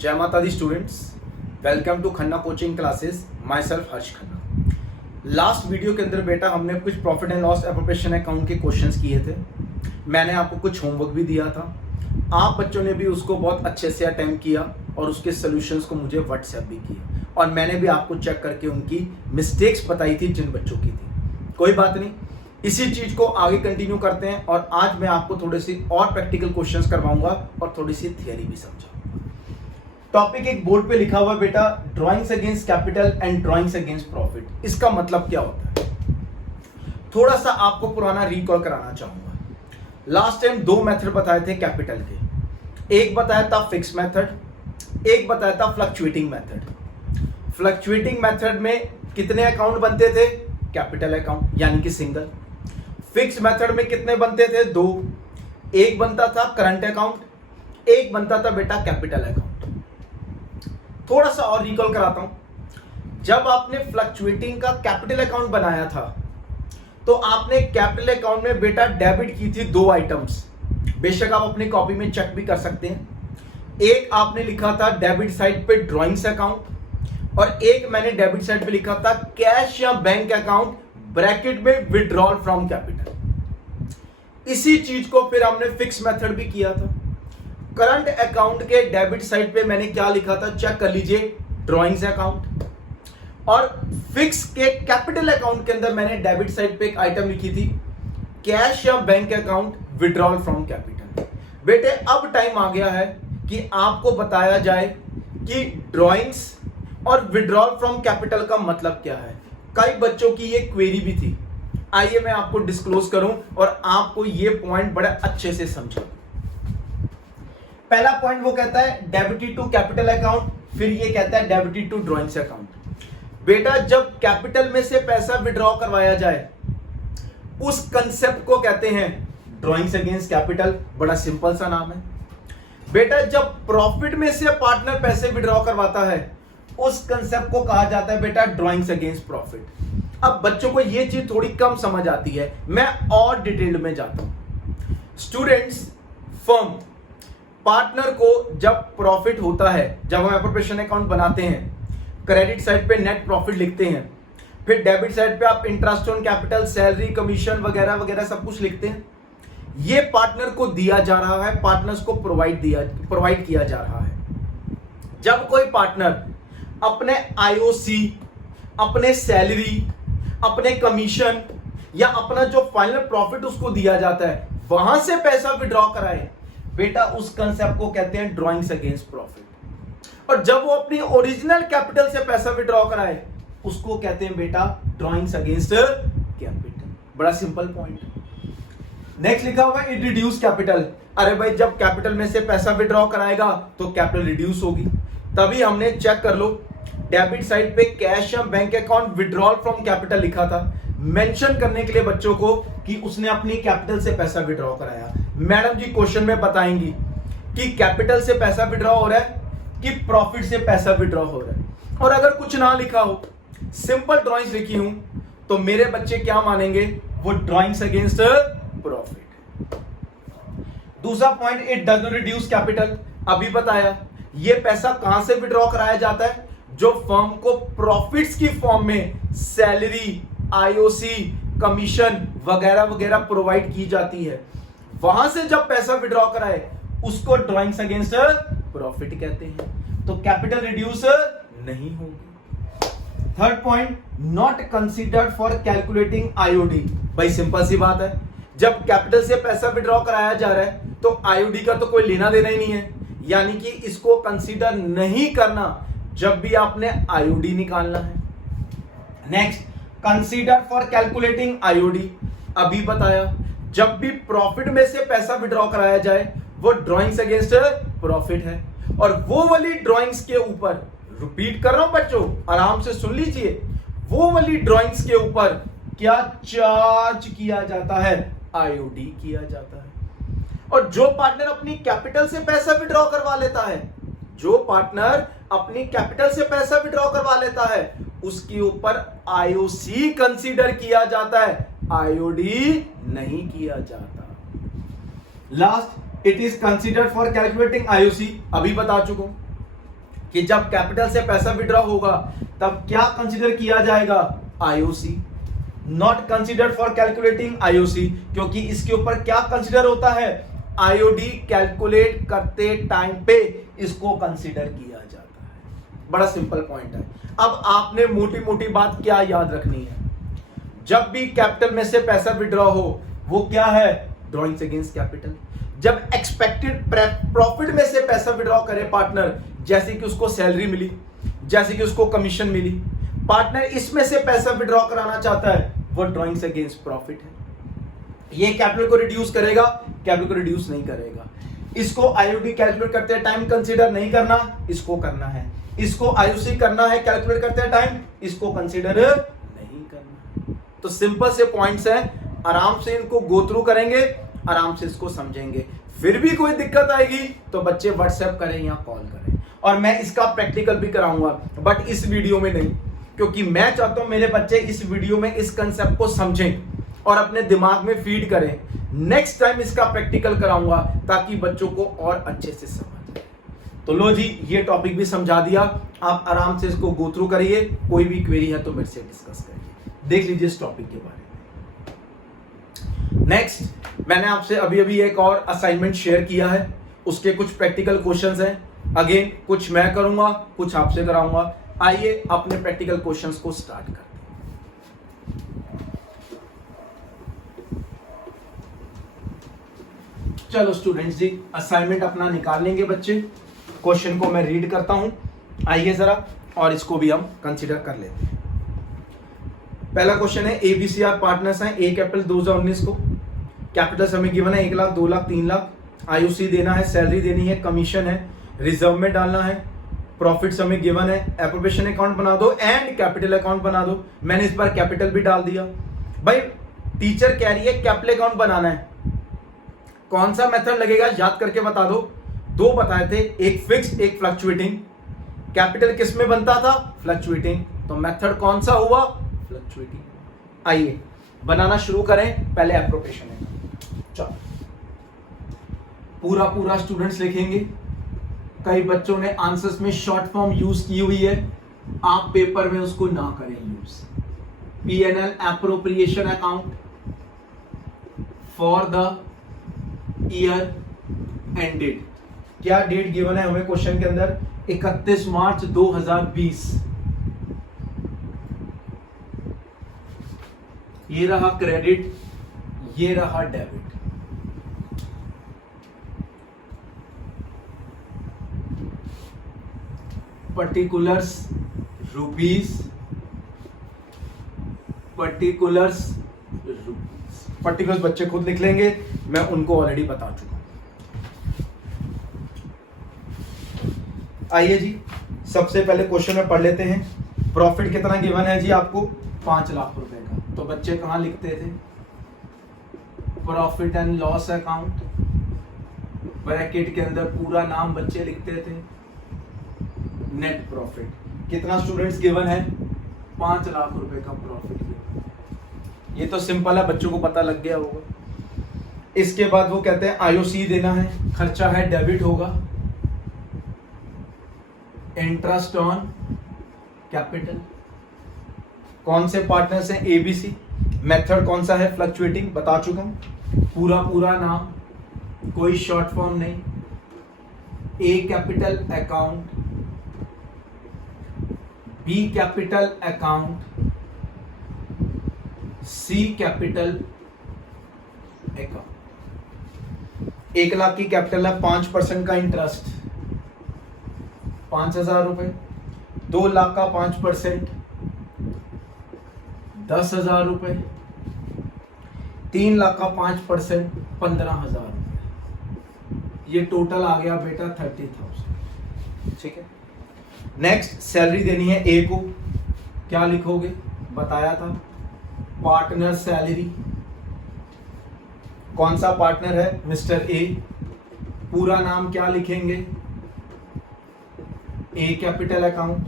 जय माता दी students, welcome to Khanna coaching classes. Myself Harsh Khanna. Last video के अंदर बेटा हमने कुछ profit and loss appropriation account के क्वेश्चंस किए थे। मैंने आपको कुछ होमवर्क भी दिया था। आप बच्चों ने भी उसको बहुत अच्छे से अटेम्प्ट किया और उसके सोल्यूशंस को मुझे व्हाट्सएप भी किया और मैंने भी आपको चेक करके उनकी मिस्टेक्स बताई थी जिन बच्चों की थी। कोई बात नहीं, इसी चीज को आगे कंटिन्यू करते हैं और आज मैं आपको थोड़े से और प्रैक्टिकल क्वेश्चंस करवाऊंगा और थोड़ी सी थियरी भी समझाऊंगा। टॉपिक एक बोर्ड पे लिखा हुआ है बेटा, drawings against capital and drawings against profit. इसका मतलब क्या होता है, थोड़ा सा आपको पुराना रिकॉल कराना चाहूंगा। लास्ट टाइम दो मेथड बताए थे कैपिटल के, एक बताया था फिक्स मेथड, एक बताया था फ्लक्चुएटिंग मेथड। फ्लक्चुएटिंग मेथड में कितने अकाउंट बनते थे? कैपिटल अकाउंट यानी कि सिंगल। फिक्स मेथड में कितने बनते थे? दो। एक बनता था करंट अकाउंट, एक बनता था बेटा कैपिटल अकाउंट। थोड़ा सा और रिकॉल कराता हूं। जब आपने फ्लक्चुएटिंग का कैपिटल अकाउंट बनाया था तो आपने कैपिटल अकाउंट में बेटा डेबिट की थी दो आइटम्स। बेशक आप अपनी कॉपी में चेक भी कर सकते हैं। एक आपने लिखा था डेबिट साइड पे ड्राइंग्स अकाउंट और एक मैंने डेबिट साइड पे लिखा था कैश या बैंक अकाउंट ब्रैकेट में विड्रॉल फ्रॉम कैपिटल। इसी चीज को फिर हमने फिक्स मेथड भी किया था। करंट अकाउंट के डेबिट साइड पे मैंने क्या लिखा था, चेक कर लीजिए, ड्राइंग्स अकाउंट। और फिक्स के कैपिटल अकाउंट के अंदर मैंने डेबिट साइड पे एक आइटम लिखी थी कैश या bank account withdrawal from capital. बेटे अब टाइम आ गया है कि आपको बताया जाए कि ड्राइंग्स और विड्रॉल फ्रॉम कैपिटल का मतलब क्या है। कई बच्चों की ये क्वेरी भी थी। आइए मैं आपको डिस्क्लोज करूं और आपको ये पॉइंट बड़े अच्छे से समझाऊं। पहला पॉइंट वो कहता है डेबिटेड टू कैपिटल अकाउंट, फिर ये कहता है डेबिटेड टू ड्राइंग्स अकाउंट। बेटा जब कैपिटल में से पैसा विड्रॉ करवाया जाए उस कंसेप्ट को कहते हैं ड्राइंग्स अगेंस्ट कैपिटल। बड़ा सिंपल सा नाम है। बेटा जब प्रॉफिट में से पार्टनर पैसे विड्रॉ करवाता है उस कंसेप्ट को कहा जाता है बेटा ड्राइंग्स अगेंस्ट प्रॉफिट। अब बच्चों को यह चीज थोड़ी कम समझ आती है, मैं और डिटेल में जाता हूं। स्टूडेंट्स, फर्म पार्टनर को जब प्रॉफिट होता है, जब हम एप्रोप्रिएशन अकाउंट बनाते हैं, क्रेडिट साइड पे नेट प्रॉफिट लिखते हैं, फिर डेबिट साइड पे आप interest on capital, salary, commission वगैरह वगैरह सब कुछ लिखते हैं। ये पार्टनर को दिया जा रहा है, पार्टनर्स को प्रोवाइड किया जा रहा है। जब कोई पार्टनर अपने आईओसी, अपने सैलरी, अपने कमीशन या अपना जो फाइनल प्रॉफिट उसको दिया जाता है वहां से पैसा विड्रॉ कराए, बेटा उस कंसेप्ट को कहते हैं ड्राइंग्स अगेंस्ट प्रॉफिट। और जब वो अपनी ओरिजिनल कैपिटल से पैसा विड्रॉ कराए उसको कहते हैं बेटा ड्राइंग्स अगेंस्ट कैपिटल। बड़ा सिंपल पॉइंट। नेक्स्ट लिखा हुआ है इट रिड्यूस कैपिटल। अरे भाई जब कैपिटल में से पैसा विड्रॉ कराएगा तो कैपिटल रिड्यूस होगी, तभी हमने चेक कर लो डेबिट साइड पे कैश या bank account withdrawal from capital लिखा था, मेंशन करने के लिए बच्चों को कि उसने अपनी कैपिटल से पैसा विड्रॉ कराया। मैडम जी क्वेश्चन में बताएंगी कि कैपिटल से पैसा विड्रॉ हो रहा है कि प्रॉफिट से पैसा विड्रॉ हो रहा है। और अगर कुछ ना लिखा हो, सिंपल ड्राइंग्स लिखी हूं, तो मेरे बच्चे क्या मानेंगे, वो ड्राइंग्स अगेंस्ट प्रॉफिट। दूसरा point, it does not reduce capital. अभी बताया ये पैसा कहां से विड्रॉ कराया जाता है, जो फर्म को प्रॉफिट्स की फॉर्म में सैलरी, आईओसी, कमीशन वगैरह वगैरह प्रोवाइड की जाती है, वहां से जब पैसा विड्रॉ कराए उसको ड्राइंग्स अगेंस्ट प्रॉफिट कहते हैं। तो कैपिटल रिड्यूस नहीं होगी। Third point, not considered for calculating IOD. भाई सिंपल सी बात है, जब कैपिटल से पैसा विड्रॉ कराया जा रहा है तो आईओडी का तो कोई लेना देना ही नहीं है, यानी कि इसको कंसीडर नहीं करना जब भी आपने आईओडी निकालना है। Next, consider for calculating IOD. अभी बताया जब भी प्रॉफिट में से पैसा विड्रॉ कराया जाए वो ड्राइंग्स अगेंस्ट प्रॉफिट है। और वो वाली ड्राइंग्स के ऊपर, रिपीट कर रहा हूं बच्चों, आराम से सुन लीजिए, वो वाली ड्राइंग्स के ऊपर क्या चार्ज किया जाता है, आईओडी किया जाता है। और जो पार्टनर अपनी कैपिटल से पैसा विड्रॉ करवा लेता है, जो पार्टनर अपनी कैपिटल से पैसा विड्रॉ करवा लेता है उसके ऊपर आईओसी कंसीडर किया जाता है, आईओडी नहीं किया जाता। Last, it is considered for calculating IOC. अभी बता चुका हूं। कि जब कैपिटल से पैसा विड्रॉ होगा तब क्या कंसीडर किया जाएगा, IOC. Not considered for calculating IOC, क्योंकि इसके ऊपर क्या कंसीडर होता है, आईओडी कैलकुलेट करते टाइम पे इसको कंसीडर किया जाता है। बड़ा सिंपल पॉइंट है। अब आपने मोटी मोटी बात क्या याद रखनी है, जब भी कैपिटल में से पैसा विड्रॉ हो वो क्या है, ड्रॉइंग्स अगेंस्ट कैपिटल। जब एक्सपेक्टेड प्रॉफिट में से पैसा विड्रॉ करे पार्टनर, जैसे कि उसको सैलरी मिली, जैसे कि उसको कमीशन मिली, पार्टनर इसमें से पैसा विड्रॉ कराना चाहता है, वो ड्रॉइंग्स अगेंस्ट प्रॉफिट है। ये कैपिटल को रिड्यूस करेगा, कैपिटल को रिड्यूस नहीं करेगा। इसको आईओडी कैलकुलेट करते टाइम कंसीडर नहीं करना, इसको करना है। इसको आईओसी करना है कैलकुलेट करते टाइम, इसको कंसीडर नहीं करना। तो सिंपल से पॉइंट्स हैं, आराम से इनको गो थ्रू करेंगे, आराम से इसको समझेंगे। फिर भी कोई दिक्कत आएगी तो बच्चे व्हाट्सएप करें या कॉल करें, और मैं इसका प्रैक्टिकल भी कराऊंगा, बट इस वीडियो में नहीं, क्योंकि मैं चाहता हूं मेरे बच्चे इस वीडियो में इस कंसेप्ट को समझें और अपने दिमाग में फीड करें। नेक्स्ट टाइम इसका प्रैक्टिकल कराऊंगा ताकि बच्चों को और अच्छे से समझ आए। तो लो जी, ये टॉपिक भी समझा दिया, आप आराम से इसको गो थ्रू करिए। कोई भी क्वेरी है तो मेरे से डिस्कस करिए, देख लीजिए इस टॉपिक के बारे में। नेक्स्ट, मैंने आपसे अभी अभी एक और असाइनमेंट शेयर किया है, उसके कुछ प्रैक्टिकल क्वेश्चंस हैं। अगेन कुछ मैं करूंगा, कुछ आपसे कराऊंगा। आइए अपने प्रैक्टिकल क्वेश्चंस को स्टार्ट करते हैं। चलो स्टूडेंट्स जी, असाइनमेंट अपना निकाल लेंगे बच्चे। क्वेश्चन को मैं रीड करता हूं, आइए जरा, और इसको भी हम कंसीडर कर लेते हैं। पहला क्वेश्चन है, एबीसीआर पार्टनर्स हैं, ए कैपिटल 2019 को, कैपिटल हमें गिवन है 1 लाख, 2 लाख, 3 लाख, आईओसी देना है, सैलरी देनी है, कमीशन है, रिजर्व में डालना है, प्रॉफिट्स हमें गिवन है, एप्रोप्रिएशन अकाउंट बना दो एंड कैपिटल अकाउंट बना दो। मैंने इस बार कैपिटल भी डाल दिया। भाई टीचर कह रही है कैपिटल अकाउंट बनाना है, कौन सा मेथड लगेगा याद करके बता दो। दो बताए थे, एक फिक्स एक फ्लक्चुएटिंग। कैपिटल किस में बनता था, फ्लक्चुएटिंग, तो मेथड कौन सा हुआ, फ्लक्चुएटिंग। आइए बनाना शुरू करें, पहले एप्रोप्रिएशन है। चलो पूरा पूरा स्टूडेंट्स लिखेंगे। कई बच्चों ने आंसर्स में शॉर्ट फॉर्म यूज की हुई है, आप पेपर में उसको ना करें use. PNL appropriation account for the year ended, क्या डेट गिवन है हमें क्वेश्चन के अंदर, 31 मार्च 2020। ये रहा क्रेडिट, ये रहा debit. Particulars rupees, particulars rupees, particulars बच्चे खुद लिख लेंगे, मैं उनको ऑलरेडी बता चुका हूं। आइए जी, सबसे पहले क्वेश्चन में पढ़ लेते हैं। प्रॉफिट कितना गिवन है जी आपको, 5 लाख रुपए का। तो बच्चे कहां लिखते थे, profit and loss account, bracket के अंदर पूरा नाम बच्चे लिखते थे, नेट प्रॉफिट। कितना स्टूडेंट्स गिवन है, 5 लाख रुपए का प्रॉफिट। ये तो सिंपल है, बच्चों को पता लग गया होगा। इसके बाद वो कहते हैं आईओसी देना है, खर्चा है डेबिट होगा, इंटरेस्ट ऑन कैपिटल। कौन से पार्टनर्स हैं, एबीसी। मेथड कौन सा है, फ्लक्चुएटिंग, बता चुका हूं। पूरा पूरा नाम, कोई शॉर्ट फॉर्म नहीं। A capital account, B capital account, C capital account. 1 lakh की कैपिटल है, 5% का इंटरेस्ट 5,000 रुपए, 2 लाख का 5% 10,000 रुपए, 3 लाख का 5% 15,000 रुपए। ये टोटल आ गया बेटा 30,000। ठीक है। नेक्स्ट, सैलरी देनी है ए को, क्या लिखोगे, बताया था, पार्टनर सैलरी। कौन सा पार्टनर है, मिस्टर ए। पूरा नाम क्या लिखेंगे, ए कैपिटल अकाउंट।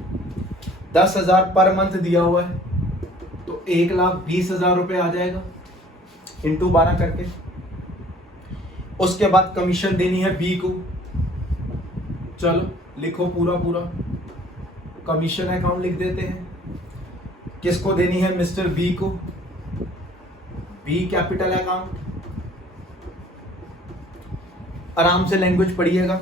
10,000 पर मंथ दिया हुआ है, तो 1,20,000 रुपए आ जाएगा इंटू 12 करके। उसके बाद कमीशन देनी है बी को, चलो लिखो पूरा पूरा, कमीशन अकाउंट लिख देते हैं। किसको देनी है? मिस्टर बी को, बी कैपिटल अकाउंट। आराम से लैंग्वेज पढ़िएगा।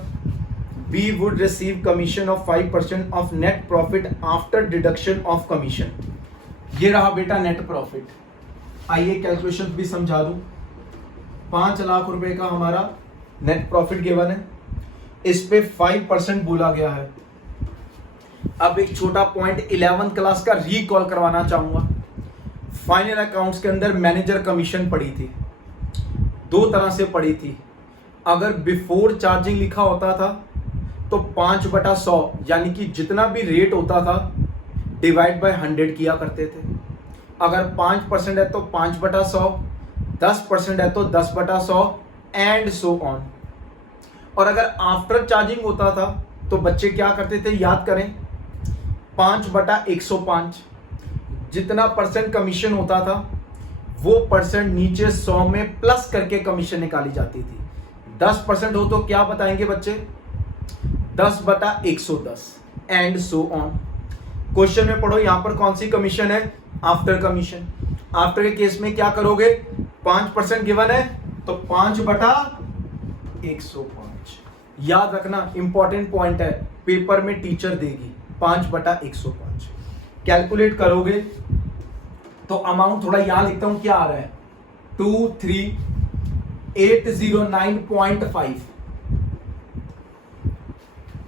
B would receive commission of 5% of net profit after deduction of commission. ये रहा बेटा नेट प्रॉफिट। आइए कैलकुलेशन भी समझा दूं। 5 लाख रुपए का हमारा नेट प्रॉफिट गिवन है, इस पे 5% बोला गया है। अब एक छोटा पॉइंट 11th क्लास का रिकॉल करवाना चाहूंगा। फाइनल अकाउंट्स के अंदर मैनेजर कमीशन पड़ी थी, दो तरह से पड़ी थी। अगर बिफोर चार्जिंग लिखा होता था तो 5/100 यानी कि जितना भी रेट होता था डिवाइड बाय 100 किया करते थे। अगर 5% है तो 5/100, 10% है तो 10/100 एंड सो ऑन। और अगर आफ्टर चार्जिंग होता था तो बच्चे क्या करते थे? याद करें, 5/105 जितना परसेंट कमीशन होता था वो परसेंट नीचे 100 में प्लस करके कमीशन निकाली जाती थी। 10% हो तो क्या बताएंगे बच्चे? 10/110 एंड सो ऑन। क्वेश्चन में पढ़ो यहां पर कौन सी कमीशन है? After commission. आफ्टर के केस में क्या करोगे? 5% गिवन है तो 5/105। याद रखना, इंपॉर्टेंट पॉइंट है, पेपर में टीचर देगी। 5/105 कैलकुलेट करोगे तो अमाउंट थोड़ा यहां लिखता हूं क्या आ रहा है, 23809.5।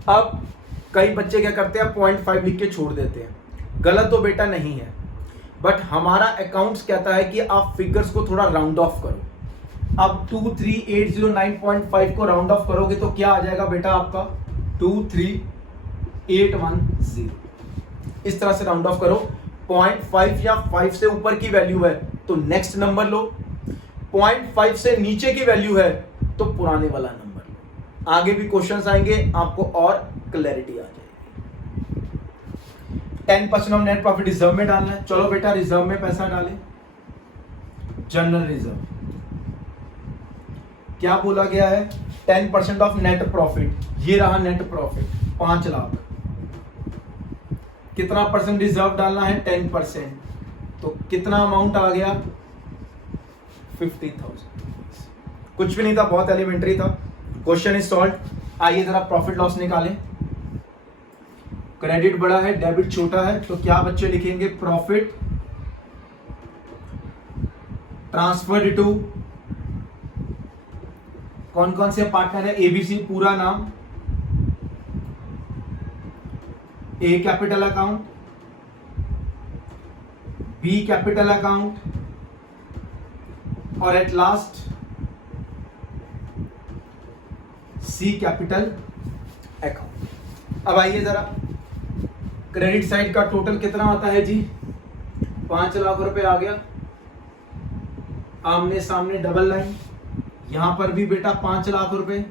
अब कई बच्चे क्या करते हैं? 0.5 लिख के छोड़ देते हैं। गलत तो बेटा नहीं है, बट हमारा अकाउंट्स कहता है कि आप फिगर्स को थोड़ा राउंड ऑफ करो। अब 23809.5 को राउंड ऑफ करोगे तो क्या आ जाएगा बेटा आपका? 23810। इस तरह से राउंड ऑफ करो। 0.5 या 5 से ऊपर की वैल्यू है तो नेक्स्ट नंबर लो, 0.5 से नीचे की वैल्यू है तो पुराने वाला नंबर लो। आगे भी क्वेश्चंस आएंगे, आपको और क्लैरिटी आ जाएगी। 10% ऑफ नेट प्रॉफिट रिजर्व में डालना है। चलो बेटा रिजर्व में पैसा डालें। जनरल रिजर्व क्या बोला गया है? 10% ऑफ नेट प्रॉफिट। ये रहा नेट प्रॉफिट 5 लाख। कितना परसेंट रिजर्व डालना है? 10%। तो कितना अमाउंट आ गया? 50,000। कुछ भी नहीं था, बहुत एलिमेंट्री था। Question is solve. आइए जरा प्रॉफिट लॉस निकालें। क्रेडिट बड़ा है, डेबिट छोटा है, तो क्या बच्चे लिखेंगे? प्रॉफिट ट्रांसफर्ड टू कौन कौन से पार्टनर है? एबीसी पूरा नाम, A capital account, B capital account और at last C capital account. अब आइए जरा क्रेडिट साइड का टोटल कितना आता है जी? 5 लाख रुपए आ गया। आमने सामने डबल लाइन, यहां पर भी बेटा 5 लाख रुपए,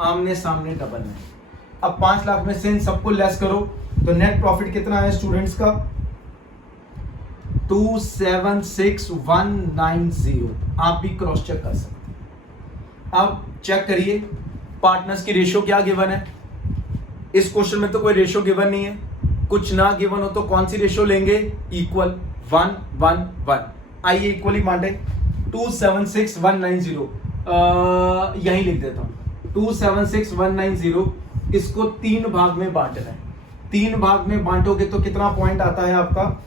आमने सामने डबल लाइन। अब 5 लाख में से इन सबको लेस करो तो नेट प्रॉफिट कितना है स्टूडेंट्स का? 276,190। आप भी क्रॉस चेक कर सकते हैं। अब चेक करिए पार्टनर्स की रेशियो क्या गिवन है। इस क्वेश्चन में तो कोई रेशियो गिवन नहीं है। कुछ ना गिवन हो तो कौन सी रेशियो लेंगे? इक्वल 1:1:1। आइए इक्वली बांटे। 276,190 यहीं लिख देता हूं। 276,190 इसको 3 भाग में बांटना है। 3 भाग में बांटोगे तो कितना पॉइंट आता है आपका?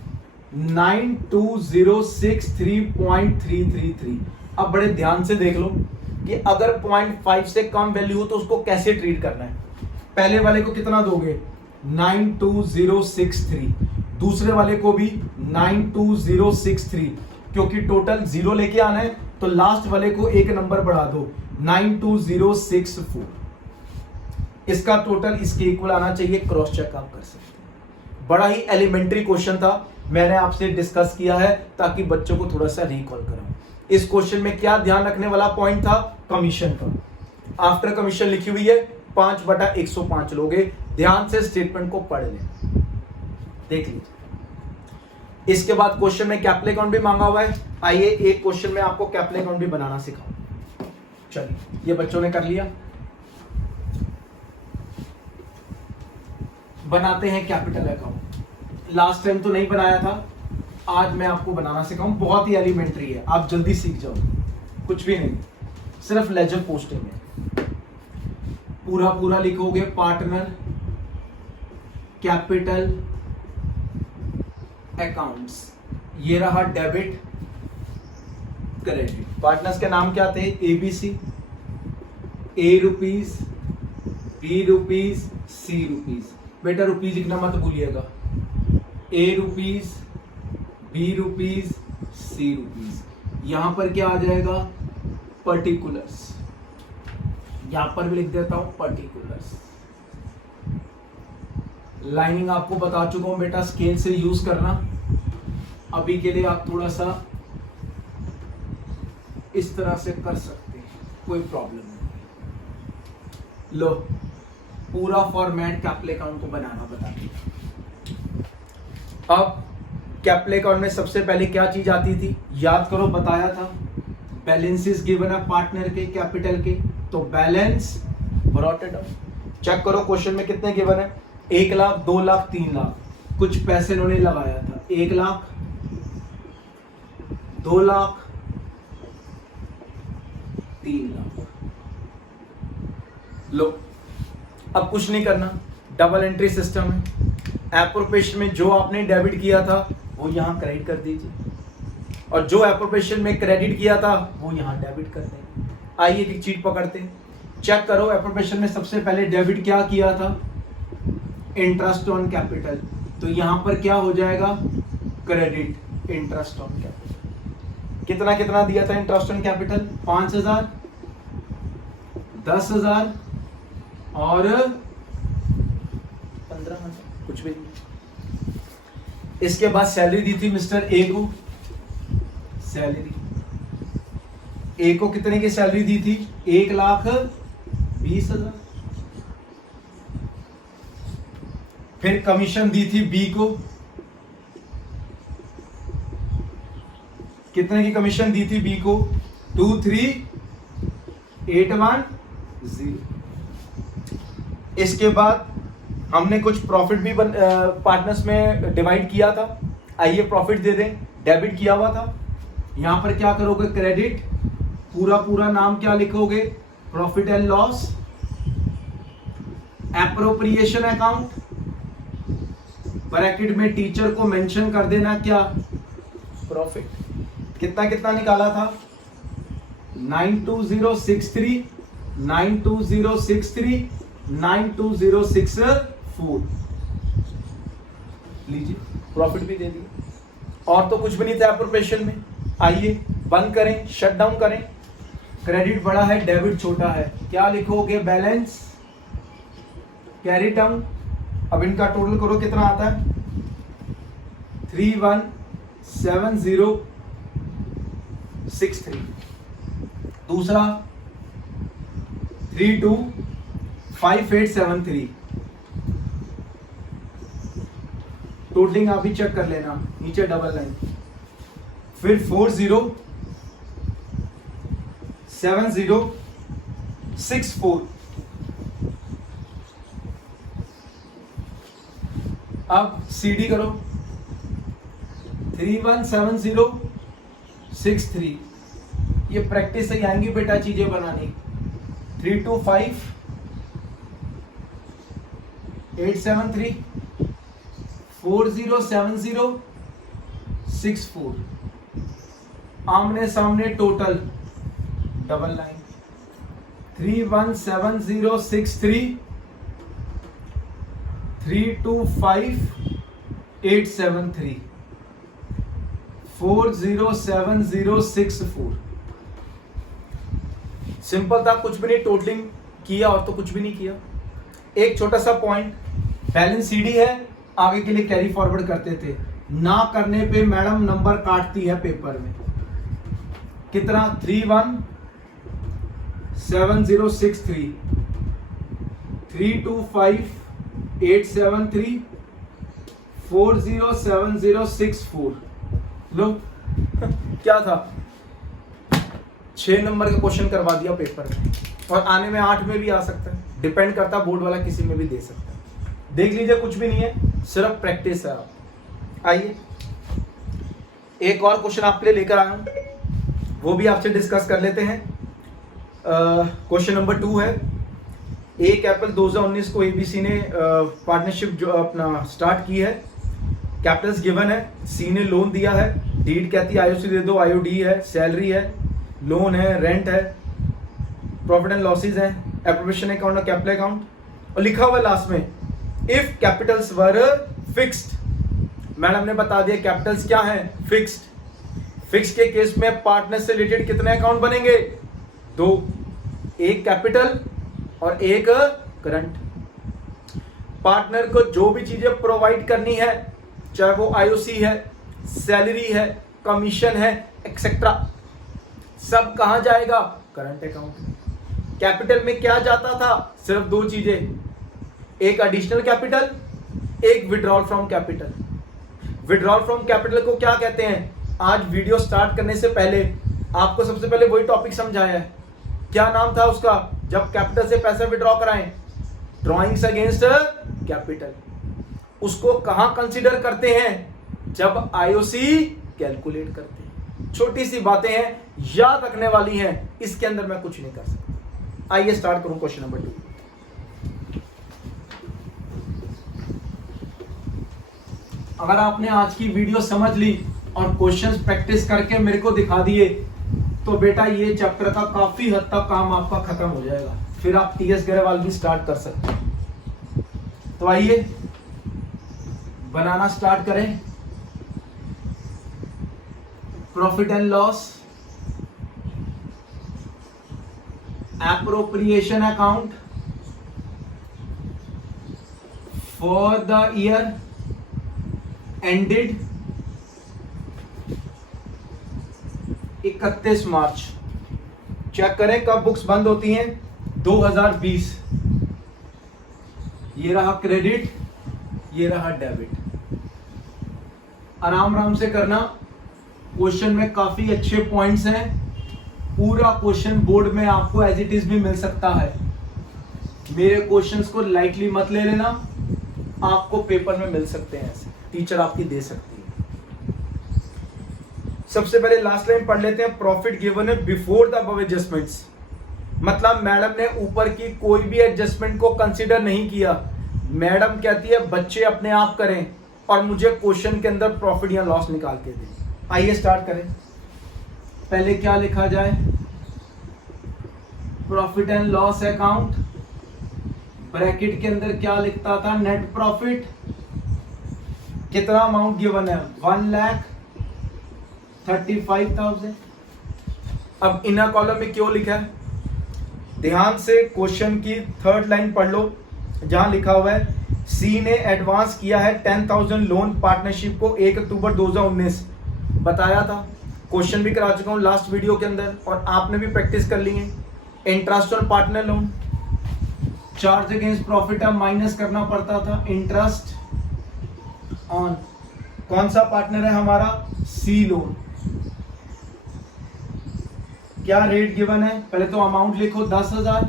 92063.333। अब बड़े ध्यान से देख लो कि अगर 0.5 से कम वैल्यू हो तो उसको कैसे ट्रीट करना है। पहले वाले को कितना दोगे? 92063। दूसरे वाले को भी 92063, क्योंकि टोटल 0 लेके आना है तो लास्ट वाले को एक नंबर बढ़ा दो, 92064। इसका टोटल इसके इक्वल आना चाहिए। क्रॉस चेक आप कर सकते हैं। बड़ा ही एलिमेंट्री क्वेश्चन था, मैंने आपसे डिस्कस किया है ताकि बच्चों को थोड़ा सा रिकॉल कराऊं। इस क्वेश्चन में क्या ध्यान रखने वाला पॉइंट था? कमीशन का। आफ्टर कमीशन लिखी हुई है, 5/105 लोगे। ध्यान से स्टेटमेंट को पढ़ लें, देख लीजिए। इसके बाद क्वेश्चन में कैपिटल अकाउंट भी मांगा हुआ है। आइए एक क्वेश्चन में आपको कैपिटल अकाउंट भी बनाना सिखाऊं। चलिए, ये बच्चों ने कर लिया। बनाते हैं कैपिटल अकाउंट। लास्ट टाइम तो नहीं बनाया था, आज मैं आपको बनाना सिखाऊं। बहुत ही एलिमेंट्री है, आप जल्दी सीख जाओ। कुछ भी नहीं, सिर्फ लेजर पोस्टिंग है। पूरा पूरा लिखोगे, पार्टनर कैपिटल अकाउंट्स। ये रहा डेबिट क्रेडिट। पार्टनर्स के नाम क्या थे? ABC, A rupees, B rupees, C rupees. बेटा रुपीज लिखना मत भूलिएगा। A rupees, B rupees, C rupees. यहां पर क्या आ जाएगा? पर्टिकुलर्स। यहां पर भी लिख देता हूं पर्टिकुलर्स। लाइनिंग आपको बता चुका हूं बेटा, स्केल से यूज करना। अभी के लिए आप थोड़ा सा इस तरह से कर सकते हैं, कोई प्रॉब्लम नहीं। लो, पूरा फॉर्मेट कैपिटल अकाउंट को बनाना बता दिया। अब कैपिटल अकाउंट में सबसे पहले क्या चीज आती थी? याद करो, बताया था बैलेंसेस गिवन है पार्टनर के कैपिटल के, तो balance brought it up. Check करो क्वेश्चन में कितने गिवन है? 1 लाख, 2 लाख, 3 लाख। कुछ पैसे इन्होंने लगाया था। 1 लाख, 2 लाख, 3 लाख। लो, अब कुछ नहीं करना, डबल एंट्री सिस्टम है। एप्रोप्रिएशन में जो आपने डेबिट किया था वो यहां क्रेडिट कर दीजिए, और जो एप्रोप्रिएशन में क्रेडिट किया था वो यहां डेबिट कर देंगे। आइए एक चीज पकड़ते हैं, चेक करो। एप्रोप्रिएशन में सबसे पहले डेबिट क्या किया था? Interest on capital. तो यहां पर क्या हो जाएगा? Credit interest on capital. कितना कितना दिया था इंटरेस्ट ऑन कैपिटल? 5,000, 10,000 और 15,000, कुछ भी नहीं। इसके बाद सैलरी दी थी मिस्टर ए को। सैलरी ए को कितने की सैलरी दी थी? 1,20,000। फिर कमीशन दी थी बी को। कितने की कमीशन दी थी बी को? 23,810। इसके बाद हमने कुछ प्रॉफिट भी पार्टनर्स में डिवाइड किया था। आइए प्रॉफिट दे दें, डेबिट किया हुआ था। यहां पर क्या करोगे? क्रेडिट। पूरा पूरा नाम क्या लिखोगे? Profit and loss. Appropriation account, bracket में टीचर को मेंशन कर देना क्या? प्रॉफिट। कितना कितना निकाला था? 92063, 92063, 92064। लीजिए, प्रॉफिट भी दे दिया। और तो कुछ भी नहीं था एप्रोप्रिएशन में। आइए बंद करें, शट डाउन करें। क्रेडिट बड़ा है, डेबिट छोटा है, क्या लिखोगे? Balance carry down. अब इनका टोटल करो, कितना आता है? 317063। दूसरा 325873। टोटलिंग आप भी चेक कर लेना, नीचे डबल लाइन। फिर 407064। अब CD करो, 317063। ये प्रैक्टिस से आएंगी बेटा चीजें बनानी। 325873, 407064। आमने सामने टोटल डबल लाइन। 317063, 325873, 407064। सिंपल था, कुछ भी नहीं टोटलिंग किया और तो कुछ भी नहीं किया। एक छोटा सा पॉइंट, बैलेंस CD है, आगे के लिए कैरी फॉरवर्ड करते थे, ना करने पे मैडम नंबर काटती है पेपर में। कितना? 317063, 325873, 407064। लो क्या था? 6 नंबर का क्वेश्चन करवा दिया पेपर में, और आने में 8 में भी आ सकता है, डिपेंड करता बोर्ड वाला किसी में भी दे सकता है। देख लीजिए, कुछ भी नहीं है, सिर्फ प्रैक्टिस है। आप आइए, एक और क्वेश्चन आपके लिए लेकर आया हूं, वो भी आपसे डिस्कस कर लेते हैं। क्वेश्चन नंबर 2 है, 1 अप्रैल 2019 को एबीसी ने पार्टनरशिप जो अपना स्टार्ट की है। कैपिटल्स गिवन है, सी ने लोन दिया है, डीड कहती है आईओसी दे दो, आईओडी है, सैलरी है, लोन है, रेंट है, प्रॉफिट एंड लॉसेज है, एप्रोप्रिएशन अकाउंट और कैपिटल अकाउंट, और लिखा हुआ लास्ट में if Capitals were fixed. Madam ने बता दिया कैपिटल्स क्या है, फिक्स्ड। फिक्स के केस में पार्टनर से रिलेटेड कितने अकाउंट बनेंगे, 2, एक कैपिटल और एक करंट। पार्टनर को जो भी चीजें प्रोवाइड करनी है, चाहे वो आईओसी है, सैलरी है, कमीशन है, एक्सेट्रा, सब कहां जाएगा, करंट अकाउंट। कैपिटल में क्या जाता था, सिर्फ 2 चीजें, एक एडिशनल कैपिटल, एक withdrawal from capital. Withdrawal from capital को क्या कहते हैं, आज वीडियो स्टार्ट करने से पहले आपको सबसे पहले वही टॉपिक समझाया है। क्या नाम था उसका, जब कैपिटल से पैसा विड्रॉ कराएं, ड्रॉइंग्स अगेंस्ट कैपिटल। उसको कहां कंसीडर करते हैं, जब आईओसी कैलकुलेट करते हैं। छोटी सी बातें हैं, याद रखने वाली हैं, इसके अंदर मैं कुछ नहीं कर सकता। आइए स्टार्ट करूं क्वेश्चन नंबर 2। अगर आपने आज की वीडियो समझ ली और क्वेश्चंस प्रैक्टिस करके मेरे को दिखा दिए, तो बेटा ये चैप्टर का काफी हद तक काम आपका खत्म हो जाएगा, फिर आप टीएस गरेवाल भी स्टार्ट कर सकते हैं। तो आइए बनाना स्टार्ट करें। Profit and loss, appropriation account for the year ended 31 March. Check करें कब बुक्स बंद होती हैं, 2020। ये रहा क्रेडिट, ये रहा डेबिट। आराम आराम से करना, क्वेश्चन में काफी अच्छे पॉइंट्स हैं। पूरा क्वेश्चन बोर्ड में आपको एज इट इज भी मिल सकता है। मेरे क्वेश्चंस को लाइटली मत ले लेना, आपको पेपर में मिल सकते हैं, ऐसे टीचर आपकी दे सकती है। सबसे पहले लास्ट लाइन पढ़ लेते हैं, प्रॉफिट गिवन है बिफोर द अबव एडजस्टमेंट्स। मतलब मैडम ने ऊपर की कोई भी एडजस्टमेंट को कंसीडर नहीं किया। मैडम कहती है बच्चे अपने आप करें और मुझे क्वेश्चन के अंदर प्रॉफिट या लॉस निकाल के दें। आइए स्टार्ट करें। पहले क्या लिखा जाए, profit and loss account, bracket के अंदर क्या लिखता था, नेट प्रॉफिट। कितना अमाउंट गिवन है, 1,35,000। अब इनर कॉलम में क्यों लिखा है, ध्यान से क्वेश्चन की 3rd लाइन पढ़ लो, जहां लिखा हुआ है सी ने एडवांस किया है 10,000 लोन पार्टनरशिप को 1 अक्टूबर 2019। बताया था, क्वेश्चन भी करा चुका हूं लास्ट वीडियो के अंदर और आपने भी प्रैक्टिस कर ली है। इंटरेस्ट और partner loan, charge against profit अब माइनस करना पड़ता था, इंटरेस्ट ऑन कौन सा पार्टनर है हमारा, सी लोन। क्या रेट गिवन है, पहले तो अमाउंट लिखो 10,000।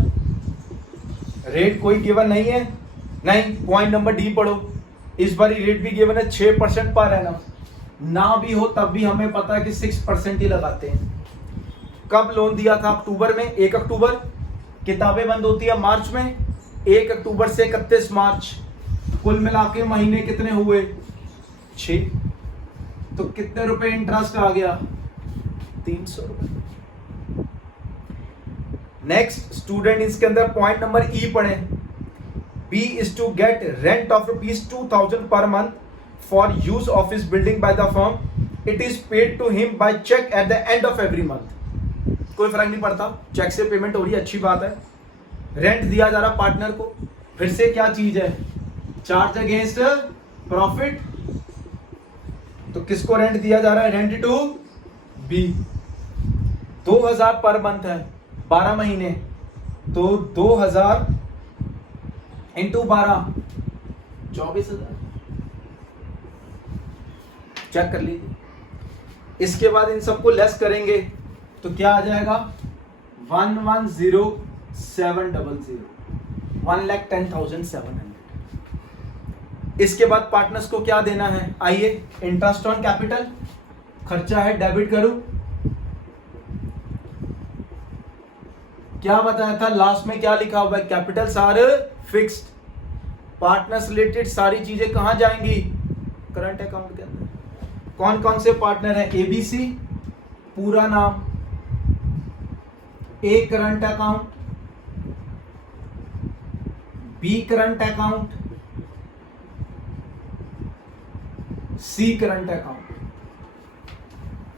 रेट कोई गिवन नहीं है, नहीं, पॉइंट नंबर डी पढ़ो। इस बार रेट भी गिवन है 6% पर एनम, ना भी हो तब भी हमें पता है कि 6% ही लगाते हैं। कब लोन दिया था, अक्टूबर में, 1 अक्टूबर। किताबें बंद होती है मार्च में, 1 अक्टूबर से 31 मार्च। कुल मिला के महीने कितने हुए, 6। तो कितने रुपए इंटरेस्ट आ गया, 300 रुपए। नेक्स्ट स्टूडेंट, इसके अंदर पॉइंट नंबर ई पढ़े, B is to get rent of ₹2,000 per month for use office building by the firm. It is paid to him by cheque at the end of every month. कोई फर्क नहीं पड़ता, check से payment हो रही है, अच्छी बात है। रेंट दिया जा रहा पार्टनर को, फिर से क्या चीज है, चार्ज अगेंस्ट प्रॉफिट। तो किसको रेंट दिया जा रहा है, rent to be. 2,000 per month है, 12 महीने, तो 2,000 इंटू 12, 24,000। चेक कर लीजिए। इसके बाद इन सबको लेस करेंगे तो क्या आ जाएगा, 1,10,700, 1,10,700। इसके बाद पार्टनर्स को क्या देना है, आइए इंटरेस्ट ऑन कैपिटल, खर्चा है डेबिट करूं। क्या बताया था लास्ट में, क्या लिखा हुआ है, capitals are fixed, partners related सारी चीजें कहां जाएंगी, करंट अकाउंट के अंदर। कौन कौन से पार्टनर है, एबीसी पूरा नाम, A current account, B current account, C current account.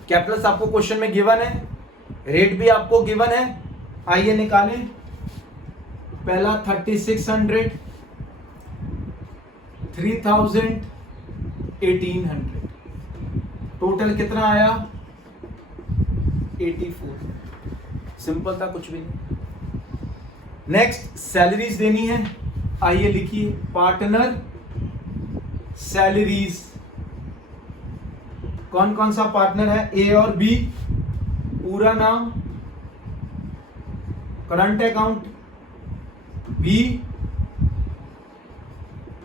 Capitals आपको क्वेश्चन में गिवन है, रेट भी आपको गिवन है, आइए निकालें। पहला 3600, 3000, 1800, टोटल कितना आया 84। सिंपल था, कुछ भी नहीं। नेक्स्ट सैलरीज देनी है, आइए लिखिए पार्टनर सैलरीज। कौन कौन सा पार्टनर है, ए और बी, पूरा नाम, current account, B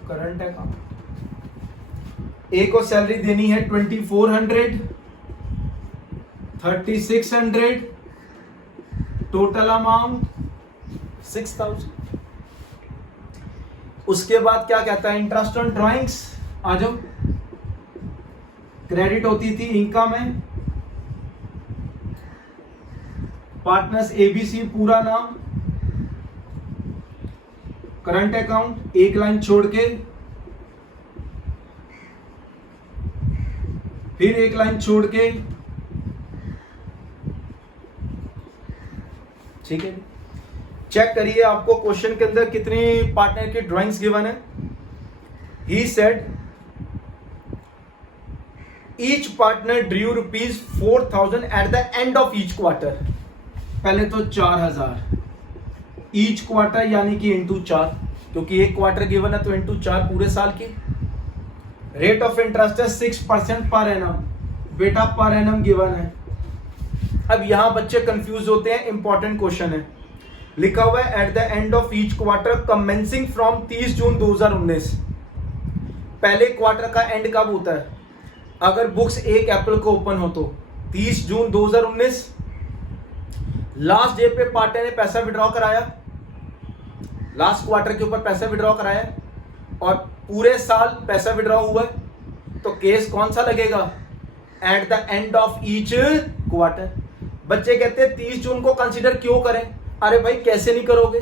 current account. A को सैलरी देनी है 2400, 3600, टोटल अमाउंट 6000। उसके बाद क्या कहता है, इंटरेस्ट ऑन ड्राइंग्स, आ जाओ। क्रेडिट होती थी इनकम में, पार्टनर्स एबीसी पूरा नाम, करंट अकाउंट एक लाइन छोड़ के, फिर एक लाइन छोड़ के, ठीक है। चेक करिए आपको क्वेश्चन के अंदर कितनी पार्टनर की ड्राइंग्स गिवन है। He said each partner Drew ₹4000 eight the end of each quarter. पहले तो 4000 ईच क्वार्टर यानी कि इंटू 4, क्योंकि एक क्वार्टर गिवन है तो इंटू 4 पूरे साल की। रेट ऑफ इंटरेस्ट है 6% पर एनम, बेटा पर एनम गिवन है। अब यहां बच्चे कंफ्यूज होते हैं, इंपॉर्टेंट क्वेश्चन है, लिखा हुआ है eight the end of each quarter commencing from 30 जून 2019। पहले क्वार्टर का एंड कब होता है, अगर बुक्स 1 अप्रैल को ओपन हो तो 30 जून 2019। लास्ट डे पे पार्टनर ने पैसा विड्रॉ कराया, लास्ट क्वार्टर के ऊपर पैसा विड्रॉ कराया और पूरे साल पैसा विड्रॉ हुआ है, तो केस कौन सा लगेगा, eight the end of each quarter. बच्चे कहते हैं 30 जून को कंसीडर क्यों करें, अरे भाई कैसे नहीं करोगे,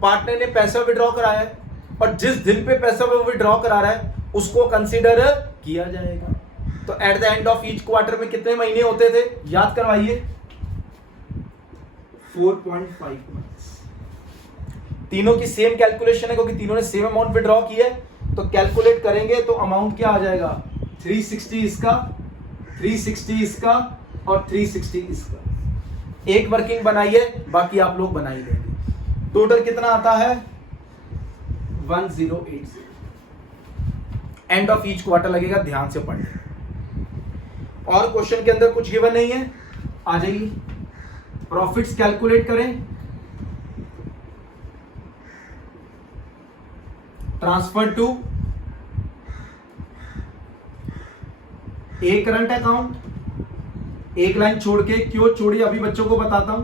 पार्टनर ने पैसा विड्रॉ कराया है और जिस दिन पे पैसा वो विड्रॉ करा रहा है उसको कंसीडर किया जाएगा। तो eight the end of each quarter में कितने महीने होते थे, याद करवाइए, 4.5 मंथ्स। तीनों की सेम कैलकुलेशन है क्योंकि तीनों ने सेम अमाउंट विड्रॉ किया है, तो कैलकुलेट करेंगे तो अमाउंट क्या आ जाएगा, 360 इसका, 360 इसका और 360 इसका। एक वर्किंग बनाइए, बाकी आप लोग बनाई देंगे। टोटल कितना आता है 1080। एंड ऑफ ईच क्वार्टर लगेगा, ध्यान से पढ़ें। और क्वेश्चन के अंदर कुछ गिवन नहीं है, आ जाइए प्रॉफिट्स कैलकुलेट करें। Transfer to A current account, एक लाइन छोड़ के, क्यों छोड़ी अभी बच्चों को बताता हूं।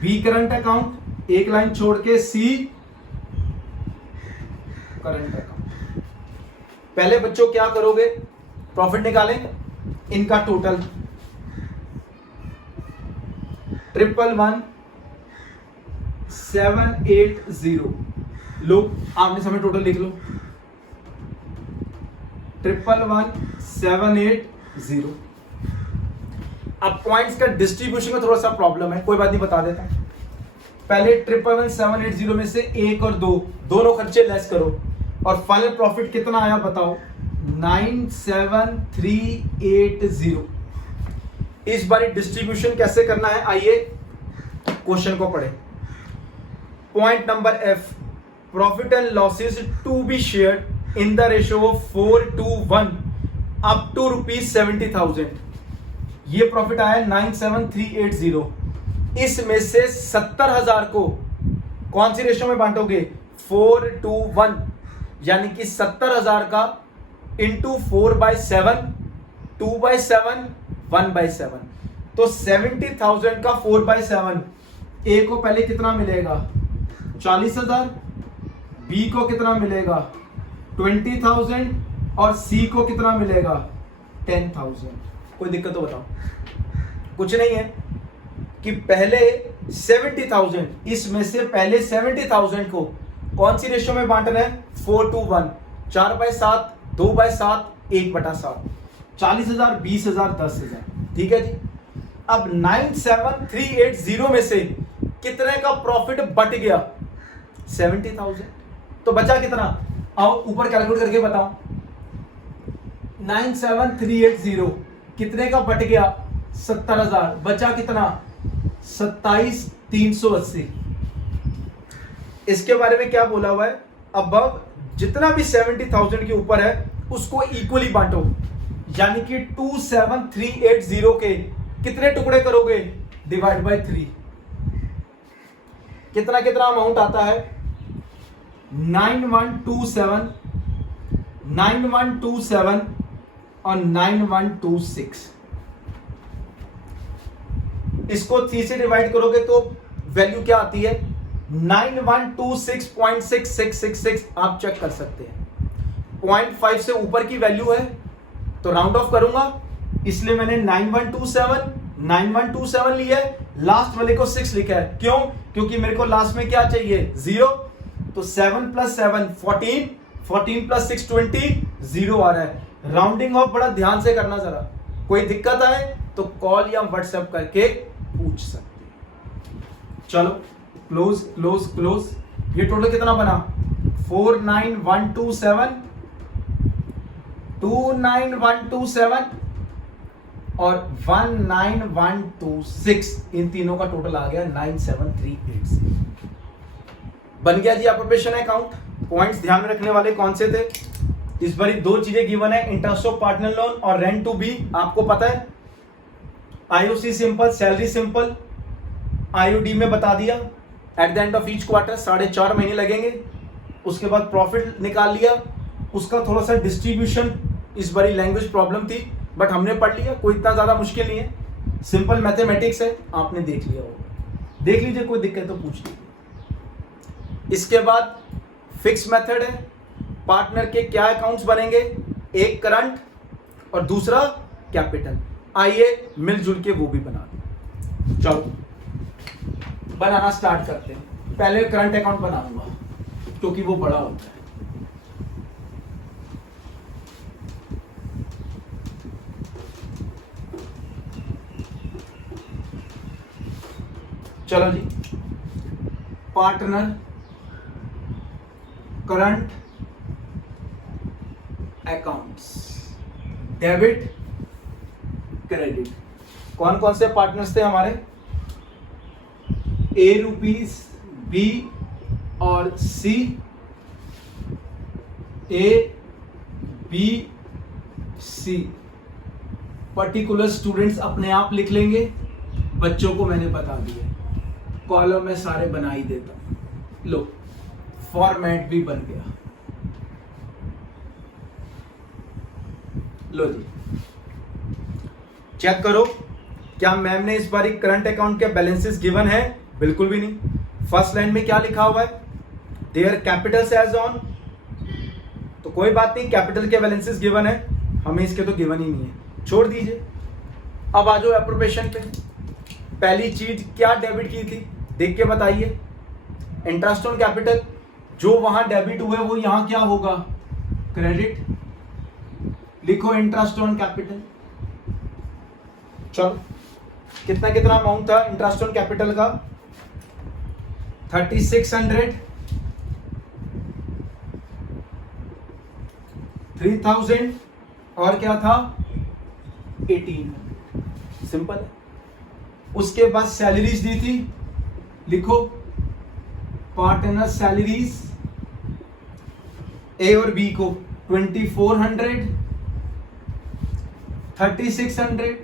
बी करंट अकाउंट एक लाइन छोड़ के, सी करंट अकाउंट। पहले बच्चों क्या करोगे, प्रॉफिट निकालें, इनका टोटल 111780। लो आपने समय टोटल लिख लो, 111780। अब पॉइंट्स का डिस्ट्रीब्यूशन का थोड़ा सा प्रॉब्लम है, कोई बात नहीं, बता देता हूं। पहले 111780 में से 1 और 2 दोनों खर्चे लेस करो और फाइनल प्रॉफिट कितना आया बताओ, 97380। इस बार डिस्ट्रीब्यूशन कैसे करना है, आइए क्वेश्चन को पढ़ें। Point number F, profit and losses to be shared in the ratio of 4:1 up to ₹70,000। ये प्रॉफिट आया 97380। इसमें से 70,000 को कौन सी रेशियो में बांटोगे, 4:1। यानी कि 70,000 का इंटू 4/7, 2/7, 1/7, तो 70,000 का 4/7, ए को पहले कितना मिलेगा 40,000, बी को कितना मिलेगा 20,000 और सी को कितना मिलेगा 10,000। कोई दिक्कत तो बताओ। कुछ नहीं है कि पहले 70,000, इसमें से पहले 70,000 को कौन सी रेशियो में बांटना है 4:1, 4/7, 2/7, 1/7, 40,000, 20,000, 10,000। ठीक है जी। अब 97,380 में से कितने का प्रॉफिट बट गया 70,000, तो बचा कितना, आओ ऊपर कैलकुलेट करके बताओ। 97,380 कितने का बट गया 70,000, बचा कितना 27,380। इसके बारे में क्या बोला हुआ है, अब जितना भी 70,000 के ऊपर है उसको इक्वली बांटो, यानी कि 27,380 के कितने टुकड़े करोगे, डिवाइड बाय 3। कितना कितना अमाउंट आता है 9127, 9127 और 9126। इसको 3 से डिवाइड करोगे तो वैल्यू क्या आती है 9126.6666। आप चेक कर सकते हैं 0.5 से ऊपर की वैल्यू है तो राउंड ऑफ करूंगा, इसलिए मैंने 9127 लिया है, लास्ट वाले को 6 लिखा है। क्यों, क्योंकि मेरे को लास्ट में क्या चाहिए 0, तो 7 + 7 14, 14 + 6 20, 0 आ रहा है। राउंडिंग ऑफ बड़ा ध्यान से करना जरा, कोई दिक्कत आए तो कॉल या व्हाट्सएप करके पूछ सकते हैं। चलो क्लोज क्लोज क्लोज। ये टोटल कितना बना 49127, 29127 और 19126। इन तीनों का टोटल आ गया 97,380। बन गया जी अप्रोप्रिएशन अकाउंट। पॉइंट्स ध्यान में रखने वाले कौन से थे, इस बार 2 चीजें गिवन है, इंटरेस्ट ऑफ पार्टनर लोन और रेंट टू बी। आपको पता है IOC simple, salary simple, IOD में बता दिया। Eight the end of each quarter 4.5 महीने लगेंगे। उसके बाद प्रॉफिट निकाल लिया, उसका थोड़ा सा डिस्ट्रीब्यूशन इस बारी लैंग्वेज प्रॉब्लम थी बट हमने पढ़ लिया, कोई इतना ज्यादा मुश्किल नहीं है, सिंपल मैथमेटिक्स है, आपने देख लिया होगा। देख लीजिए, कोई दिक्कत तो पूछ लीजिए। इसके बाद फिक्स मेथड है, पार्टनर के क्या अकाउंट्स बनेंगे, एक करंट और दूसरा कैपिटल। आइए मिलजुल के वो भी बना दें। चलो बनाना स्टार्ट करते हैं। पहले करंट अकाउंट बनाऊंगा क्योंकि वो बड़ा होता है। चलो जी, partner current accounts, debit credit. कौन कौन से पार्टनर्स थे हमारे, ए रुपीस, बी और C. A B C particular students अपने आप लिख लेंगे, बच्चों को मैंने बता दिया। कॉलम में सारे बना ही देता हूं। लो फॉर्मेट भी बन गया। लो जी चेक करो, क्या मैम ने इस बार करंट अकाउंट के बैलेंसेस गिवन है, बिल्कुल भी नहीं। फर्स्ट लाइन में क्या लिखा हुआ है, देयर कैपिटल्स एज ऑन, तो कोई बात नहीं, कैपिटल के बैलेंसेस गिवन है, हमें इसके तो गिवन ही नहीं है, छोड़ दीजिए। अब आ जाओ एप्रोप्रिएशन पे। पहली चीज क्या डेबिट की थी, देख के बताइए। इंटरेस्ट ऑन कैपिटल, जो वहां डेबिट हुए वो यहां क्या होगा, क्रेडिट। लिखो इंटरेस्ट ऑन कैपिटल। चलो कितना कितना अमाउंट था इंटरेस्ट ऑन कैपिटल का, 3600, 3000 और क्या था 1800। सिंपल है। उसके बाद सैलरीज दी थी, लिखो पार्टनर सैलरीज ए और बी को 2400, 3600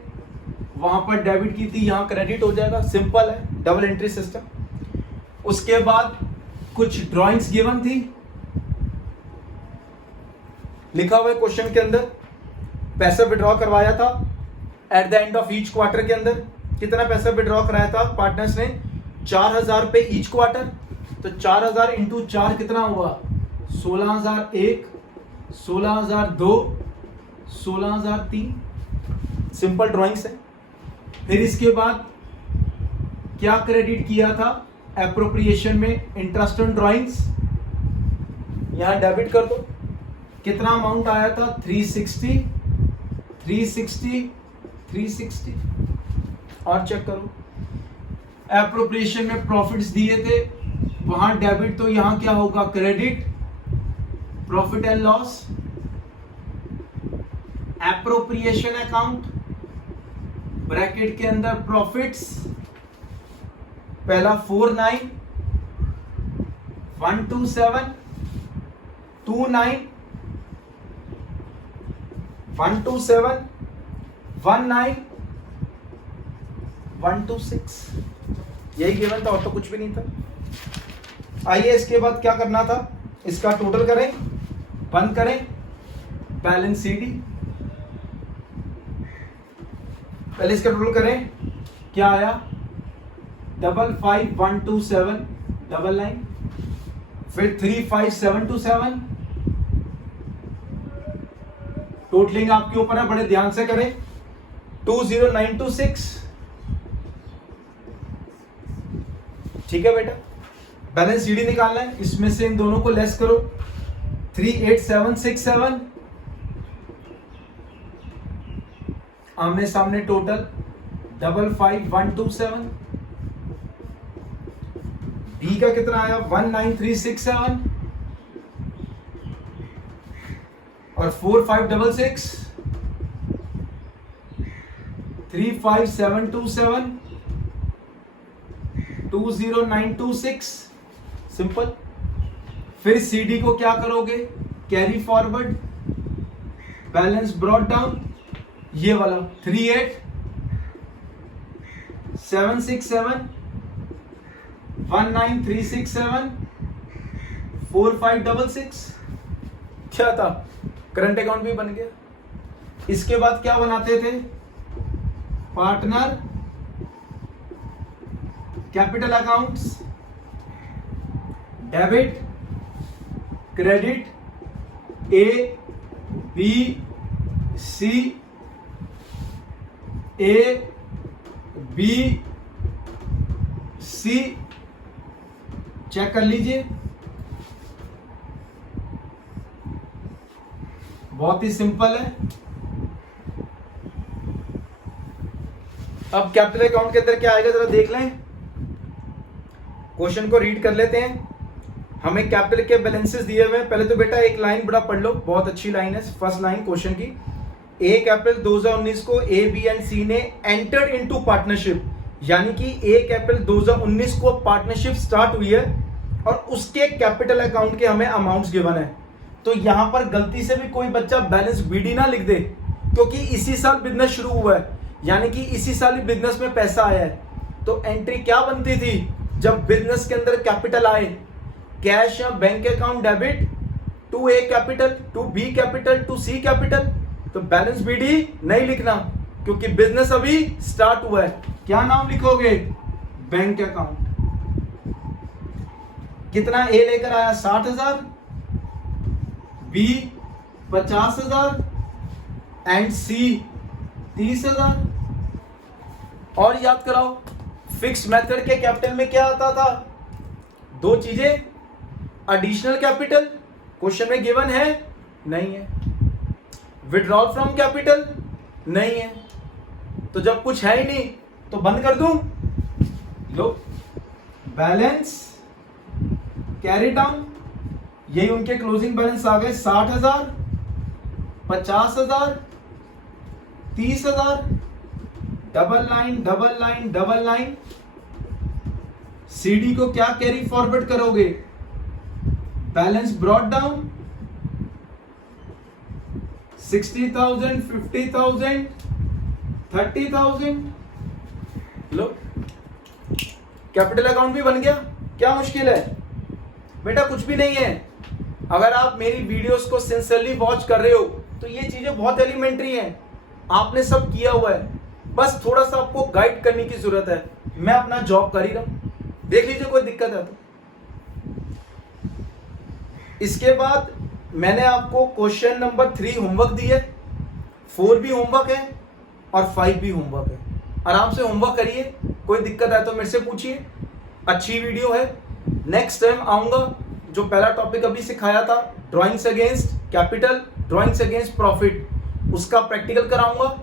वहां पर डेबिट की थी, यहां क्रेडिट हो जाएगा। सिंपल है, डबल एंट्री सिस्टम। उसके बाद कुछ ड्राइंग्स गिवन थी, लिखा हुआ है क्वेश्चन के अंदर, पैसा विड्रॉ करवाया था eight the end of each quarter के अंदर। कितना पैसा विड्रॉ कराया था पार्टनर्स ने? 4,000 पे ईच क्वार्टर। तो 4,000 इंटू 4 कितना हुआ? 16,001, 16,002, 16,003। सिंपल ड्राइंग्स है। फिर इसके बाद क्या क्रेडिट किया था एप्रोप्रिएशन में? Interest on drawings. यहां डेबिट कर दो। कितना अमाउंट आया था? 360, 360, 360। और चेक करो, एप्रोप्रिएशन में प्रॉफिट्स दिए थे, वहां डेबिट, तो यहां क्या होगा? Credit. Profit and loss, appropriation account, bracket के अंदर प्रॉफिट्स, पहला 49, 127, 29, 127, 19, 126। यही गिवन था और तो कुछ भी नहीं था। आइए इसके बाद क्या करना था, इसका टोटल करें, बंद करें, बैलेंस सीडी। पहले इसका टोटल करें, क्या आया? 55,127, 99, फिर 35,727। टोटलिंग आपके ऊपर है, बड़े ध्यान से करें। 20,926। ठीक है बेटा, बैलेंस सीडी निकालना है, इसमें से इन दोनों को लेस करो। 38,767, आमने सामने टोटल 55,127। डी का कितना आया? 19,367 और 4,566, 35,727, 20,926। सिंपल। फिर सीडी को क्या करोगे? Carry forward, balance brought down, ये वाला 38,767, 19,367, 4,566। क्या था? करंट अकाउंट भी बन गया। इसके बाद क्या बनाते थे? Partner capital accounts, debit, credit, A, B, C, A, B, C. Check कर लीजिए, बहुत ही सिंपल है। अब कैपिटल अकाउंट के अंदर क्या आएगा जरा देख लें, क्वेश्चन को रीड कर लेते हैं। हमें कैपिटल के बैलेंसेस दिए हुए हैं। पहले तो बेटा एक लाइन बड़ा पढ़ लो, बहुत अच्छी लाइन है, फर्स्ट लाइन क्वेश्चन की। ए कैपिटल 2019 को ए, बी एंड सी ने एंटर्ड इनटू पार्टनरशिप, यानी कि ए कैपिटल 2019 को पार्टनरशिप स्टार्ट हुई है और उसके कैपिटल अकाउंट के हमें अमाउंट्स गिवन है। तो यहां पर गलती से भी कोई बच्चा बैलेंस बीडी ना लिख दे, क्योंकि इसी साल बिजनेस शुरू हुआ है, यानी कि इसी साल ही बिजनेस में पैसा आया है। तो एंट्री क्या बनती थी जब बिजनेस के अंदर कैपिटल आए? कैश या bank account debit to A capital, to B capital, to C capital. तो बैलेंस बीडी नहीं लिखना, क्योंकि बिजनेस अभी स्टार्ट हुआ है। क्या नाम लिखोगे? Bank account. कितना ए लेकर आया? 60,000, बी 50,000 एंड सी 30,000। और याद कराओ, फिक्स मेथड के कैपिटल में क्या आता था? दो चीजें, एडिशनल कैपिटल क्वेश्चन में गिवन है नहीं है, विड्रॉल फ्रॉम कैपिटल नहीं है। तो जब कुछ है ही नहीं तो बंद कर दूं। लो, बैलेंस कैरी डाउन, यही उनके क्लोजिंग बैलेंस आ गए। 60,000, 50,000, 30,000, double line double line double line. CD को क्या कैरी फॉरवर्ड करोगे? Balance brought down 60,000, 50,000, 30,000। लो, कैपिटल अकाउंट भी बन गया। क्या मुश्किल है बेटा? कुछ भी नहीं है। अगर आप मेरी वीडियोस को सिंसियरली वॉच कर रहे हो तो ये चीजें बहुत एलिमेंट्री हैं, आपने सब किया हुआ है, बस थोड़ा सा आपको गाइड करने की जरूरत है। मैं अपना जॉब कर ही रहा हूं, देख लीजिए कोई दिक्कत है तो। इसके बाद मैंने आपको क्वेश्चन नंबर 3 होमवर्क दी है, 4 भी होमवर्क है और 5 भी होमवर्क है। आराम से होमवर्क करिए, कोई दिक्कत है तो मेरे से पूछिए। अच्छी वीडियो है, नेक्स्ट टाइम आऊंगा। जो पहला टॉपिक अभी सिखाया था drawings against capital, drawings against profit, उसका प्रैक्टिकल कराऊंगा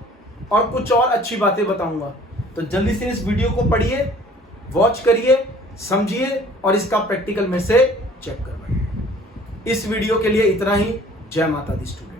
और कुछ और अच्छी बातें बताऊंगा। तो जल्दी से इस वीडियो को पढ़िए, वॉच करिए, समझिए और इसका प्रैक्टिकल में से चेक करवाइए। इस वीडियो के लिए इतना ही। जय माता दी स्टूडेंट।